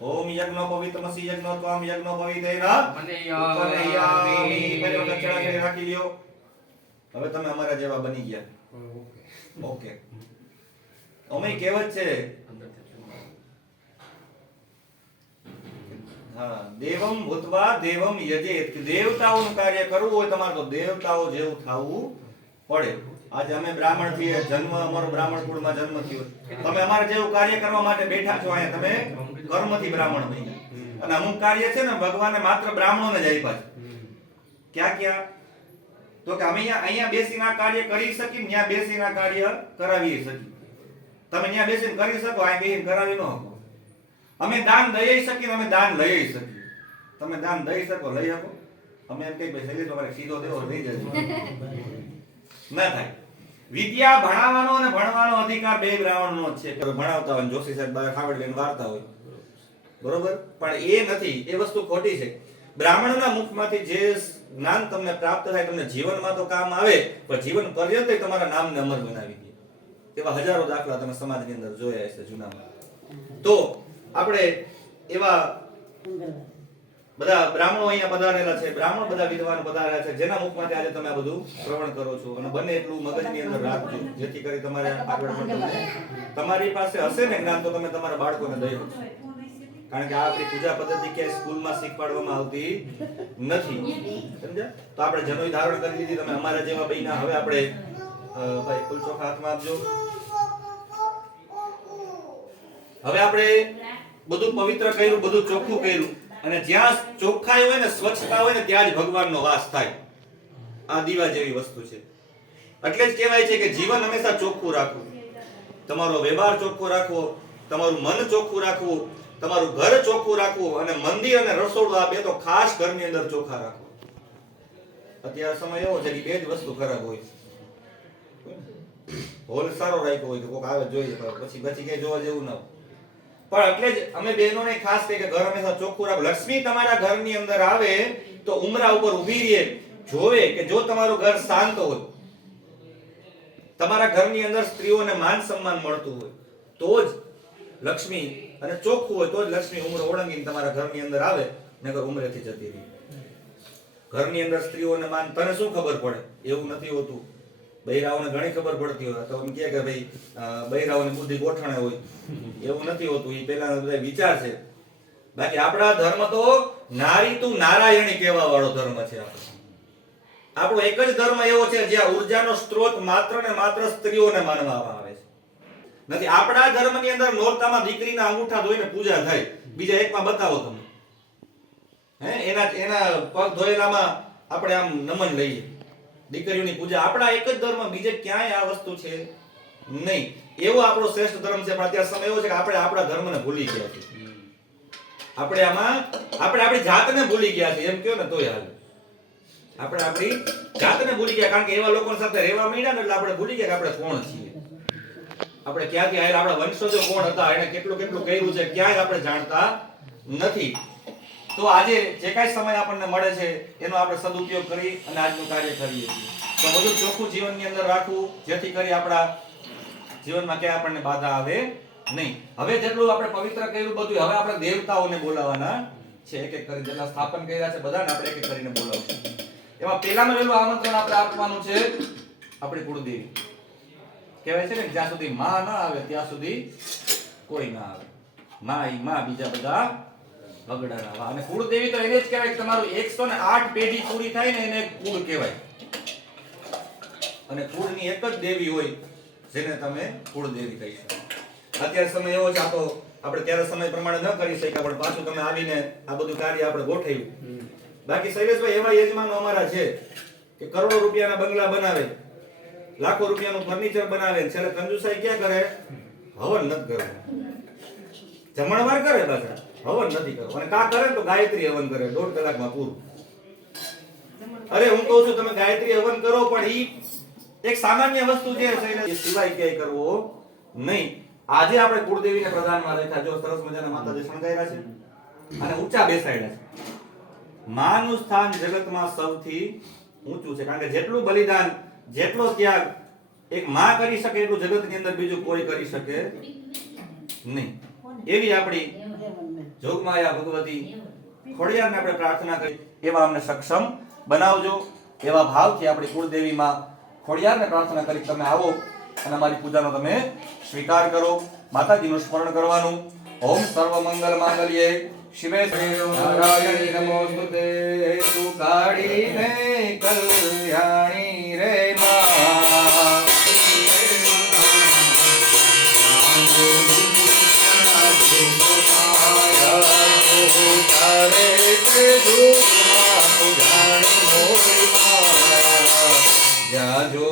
ઓમ યજ્ઞો પવિત્રમસી યજ્ઞો ત્વામ યજ્ઞો પવિતેના ઉપનયામિ પહેલો દક્ષિણા કરી રાખી લ્યો. હવે તમે અમારા જેવા બની ગયા. ઓકે. અમે કહેવત છે હા દેવમ ભૂતવા દેવમ યજેત. દેવતાઓનું કાર્ય કરવું હોય તમારે તો દેવતાઓ જેવું થવું પડે. આજે અમે બ્રાહ્મણ છીએ, જન્મ અમારો બ્રાહ્મણ કુળમાં જન્મ થયો. તમે અમારે જેવું કાર્ય કરવા માટે બેઠા છો અહીંયા, તમે કર્મથી બ્રાહ્મણ બન્યા. અને અમુક કાર્ય છે ને ભગવાને માત્ર બ્રાહ્મણોને જ આપ્યા છે. ક્યાં ક્યાં? તો કે અમે અહીંયા બેસીને આ કાર્ય કરી શકીએ, ત્યાં બેસીને આ કાર્ય કરાવી શકીએ. તમે ત્યાં બેસીને કરી શકો, અહીં બેસીને કરાવી ન શકો. અમે દાન દઈ શકીએ, અમે દાન લઈ શકીએ. તમે દાન દઈ શકો, લઈ શકો. અમે એમ કઈ ભાઈ શૈલેષ તમારે સીધો દેવો લઈ જજો ના થાય. વિદ્યા ભણાવવાનો અને ભણવાનો અધિકાર બે બ્રાહ્મણનો જ છે. ભણાવતા હોય જોશી સાહેબ બહાર ખાવડ લઈને વાર્તા હોય, બરોબર, પણ એ નથી, એ વસ્તુ ખોટી છે. બ્રાહ્મણના મુખમાંથી જે જ્ઞાન તમને પ્રાપ્ત થાય તમને જીવનમાં તો કામ આવે, પણ જીવન પર્યંત તમારા નામને અમર બનાવી દે. એવા હજારો દાખલા તમે સમાજની અંદર જોયા હશે જૂનામાં. તો આપણે એવા બધા બ્રાહ્મણો અહીંયા પધારેલા છે, બ્રાહ્મણ બધા વિદ્વાન પધારેલા છે, જેના મુખમાંથી આજે તમે આ બધું શ્રવણ કરો છો. અને બને એટલું મગજની અંદર રાખજો, જેથી કરી તમારે આગળ પણ તમારી પાસે હશે ને જ્ઞાન તો તમે તમારા બાળકોને દઈ શકશો. કારણ કે આ આપણી પૂજા પદ્ધતિ કે સ્કૂલમાં શીખવાડવામાં આવતી નથી, સમજ્યા? તો આપણે જનોઈ ધારણ કરી લીધી, તમે અમારા જેવા બન્યા. હવે આપણે ભાઈ ફૂલ ચોખા હાથમાં આપજો. હવે આપણે બધું પવિત્ર કર્યું, બધું ચોખ્ખું કર્યું, અને જ્યાં ચોખ્ખાઈ હોય ને સ્વચ્છતા હોય ને ત્યાં જ ભગવાનનો વાસ થાય. આ દીવા જેવી વસ્તુ છે. એટલે જ કહેવાય છે કે જીવન હંમેશા ચોખ્ખું રાખવું, તમારો વ્યવહાર ચોખ્ખો રાખવો, તમારું મન ચોખ્ખું રાખવું, તમારું ઘર ચોખ્ખું રાખવું, અને મંદિર અને રસોડું આ બે તો ખાસ ઘરની અંદર ચોખ્ખા રાખવું. અત્યારે સમય એવો છે કે બે જ વસ્તુ ખરાબ હોય. હોલ સારો રાખ્યો હોય તો કોક આવે જોઈએ, પછી કઈ જોવા જેવું ન હોય. પણ એટલે જ અમે બહેનોને ખાસ કહે કે ઘર હંમેશા ચોખ્ખું રાખો. લક્ષ્મી તમારા ઘરની અંદર આવે તો ઉમરા ઉપર ઊભી રહે, જોવે કે જો તમારું ઘર શાંત હોય, તમારા ઘરની અંદર સ્ત્રીઓને માન સન્માન મળતું હોય, તો જ લક્ષ્મી, અને ચોખ્ખું હોય તો જ લક્ષ્મી ઉમરો ઓળંગીને તમારા ઘરની અંદર આવે, નકર ઉમરેથી જતી રહી. ઘરની અંદર સ્ત્રીઓને માન, તને શું ખબર પડે? એવું નથી હોતું. બૈરાઓને ઘણી ખબર પડતી હોય તો એમ કહે કે ભાઈ બૈરાઓની બુદ્ધિ ગોઠણે હોય, એવું નથી હોતું. એ પહેલાના બધા વિચાર છે. બાકી આપણા ધર્મ તો નારી તું નારાયણી કહેવા વાળો ધર્મ છે. આપણો એક જ ધર્મ એવો છે જ્યાં ઉર્જાનો સ્ત્રોત માત્ર ને માત્ર સ્ત્રીઓને માનવામાં આવે છે. નથી આપણા ધર્મની અંદર નોરતામાં દીકરીના અંગૂઠા ધોઈને પૂજા થાય. બીજા એકમાં બતાવો તમે, એના પગ ધોયેલામાં આપણે આમ નમન લઈએ. દીકરીઓની પૂજા આપણા એક જ ધર્મ, બીજે ક્યાંય આ વસ્તુ છે નહીં. એવો આપણો શ્રેષ્ઠ ધર્મ છે. પણ અત્યારે સમય એવો છે કે આપણે આપણા ધર્મને ભૂલી ગયા છીએ. આપણે આપણી જાતને ભૂલી ગયા છીએ, એમ કહો ને તોય હાલ. આપણે આપણી જાતને ભૂલી ગયા, કારણ કે એવા લોકો સાથે રહેવા માંડ્યા ને એટલે આપણે ભૂલી ગયા કે આપણે કોણ છીએ, આપણે ક્યાંથી આવેલા, આપણા વંશજો કોણ હતા, એને કેટલું કેટલું કર્યું છે, ક્યાંય આપણે જાણતા નથી. તો આજે જે કાંઈ સમય આપણને મળે છે એનો આપણે સદુપયોગ કરી અને આજનું કાર્ય કરીએ છીએ. તો બધું ચોખ્ખું જીવનની અંદર રાખવું, જેથી કરી આપણા જીવનમાં ક્યાંય આપણને બાધા આવે નહીં. હવે જેટલું આપણે પવિત્ર કર્યું બધું, હવે આપણે દેવતાઓને બોલાવવાના છે. એક એક કરી જેટલા સ્થાપન કર્યા છે બધાને આપણે એક એક કરીને બોલાવશું. એમાં પહેલાનું પહેલું આમંત્રણ આપણે આપવાનું છે આપણી કુળદેવી. કહેવાય છે ને જ્યાં સુધી માં ના આવે ત્યાં સુધી કોઈ ના આવે. માં બીજા બધા બગડાના. અને કુળદેવી તો એને જ કહેવાય કે તમારું 108 પેઢી પૂરી થાય ને એને કુળ કહેવાય. અને કુળની એક જ દેવી હોય જેને તમે કુળદેવી કહી શકો. અત્યારે સમય એવો છે, આ તો આપણે ત્યારે સમય પ્રમાણે ન કરી શક્યા, પણ પાછું તમે આવીને આ બધું કાર્ય આપણે ગોઠવ્યું. બાકી શૈલેષભાઈ એવા યજમાનો અમારા છે કે કરોડો રૂપિયાના બંગલા બનાવે, લાખો રૂપિયાનું ફર્નિચર બનાવે, છેલ્લે કંજુસાઈ ક્યાં કરે? હવન નથી કરવું, જમણવાર કરે પાછા, હવન નથી કરવું. અને કા કરે તો ગાયત્રી હવન કરે 1.5 કલાકમાં પૂરું. અરે હું કહું છું તમે ગાયત્રી હવન કરો, પણ ઈ એક સામાન્ય વસ્તુ છે, એ સિવાય ક્યાંય કરવો નહીં. આજે આપણે કુળદેવીને પ્રધાનમાં રાખ્યા, જો સરસ મજાના માતાજી શણગાર્યા છે અને ઊંચા બેસાડ્યા છે. માનું સ્થાન જગતમાં સૌથી ઊંચું છે, કારણ કે જેટલું બલિદાન, જેટલો ત્યાગ એક માં કરી શકે એટલું જગતની અંદર બીજું કોઈ કરી શકે નહીં. એવી આપણી જોગમાયા ભગવતી ખોડિયારને આપણે પ્રાર્થના કરી એવા અમને સક્ષમ બનાવજો. એવા ભાવથી આપણી કુળદેવીમાં ખોડિયારને પ્રાર્થના કરી તમે આવો અને અમારી પૂજાનો તમે સ્વીકાર કરો. માતાજીનું સ્મરણ કરવાનું. ઓમ સર્વ મંગલ માંગલ્યે શિવે નારાયણી નમોસ્તુતે તું કાળીને કલ્યાણી રે મા. જાજો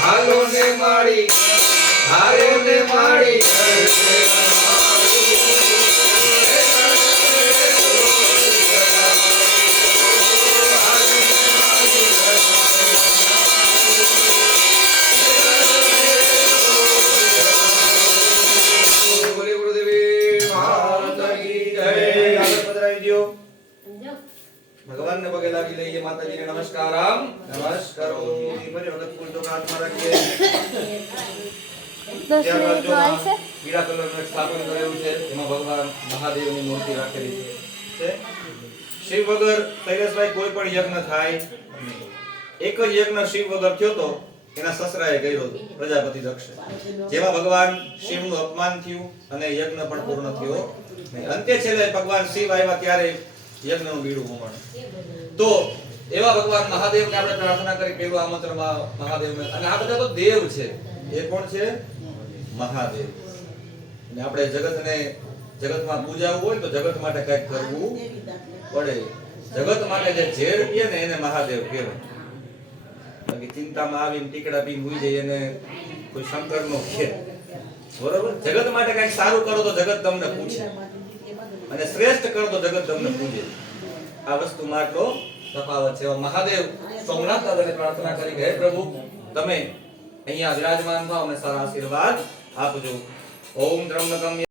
હાલો ને માડી હારે ને માડી ભગવાન ને પગે લાગી લઈએ. માતાજીને નમસ્કારામ નમસ્કારો. ફરી વખત ફૂલ તો હાથમાં રાખીએ. પીળા કલરનું સ્થાપન કરેલું છે. એમાં ભગવાન મહાદેવની મૂર્તિ રાખેલી છે. શિવ વગર કૈલાસભાઈ કોઈ પણ યજ્ઞ થાય નહીં. એક જ યજ્ઞ શિવ વગર થયો તો એના સસરાએ કર્યો પ્રજાપતિ દક્ષ, જેમાં ભગવાન શિવનું અપમાન થયું અને યજ્ઞ પણ પૂર્ણ થયો નહીં. અંતે છેલ્લે ભગવાન શિવ આવ્યા ત્યારે યજ્ઞનું બીડું ઉમળ્યું. તો એવા ભગવાન મહાદેવને આપણે પ્રાર્થના કરી પેલું આમંત્રણ મહાદેવને. અને આ બધા તો દેવ છે. એ કોણ છે? મહાદેવ. અને આપણે જગતમાં પૂજાવું હોય તો જગત માટે કંઈક કરવું પડે. જગત માટે જે ઝેર પીએ ને એને મહાદેવ કહેવાય. બાકી ચિંતામાં આવીને ટીકડા પીને હુઈ જાય એને કોઈ શંકર નો છે. બરોબર? જગત માટે કંઈક સારું કરો તો જગત તમને પૂછે, અને શ્રેષ્ઠ કરો તો જગત તમને પૂજે. આ વસ્તુમાં આટલો તફાવત છે. મહાદેવ સોમનાથ દાદાને પ્રાર્થના કરી કે હે પ્રભુ, તમે અહીંયા વિરાજમાન થાઓ અને સારા આશીર્વાદ આપજો. ઓમ ત્રંબકમ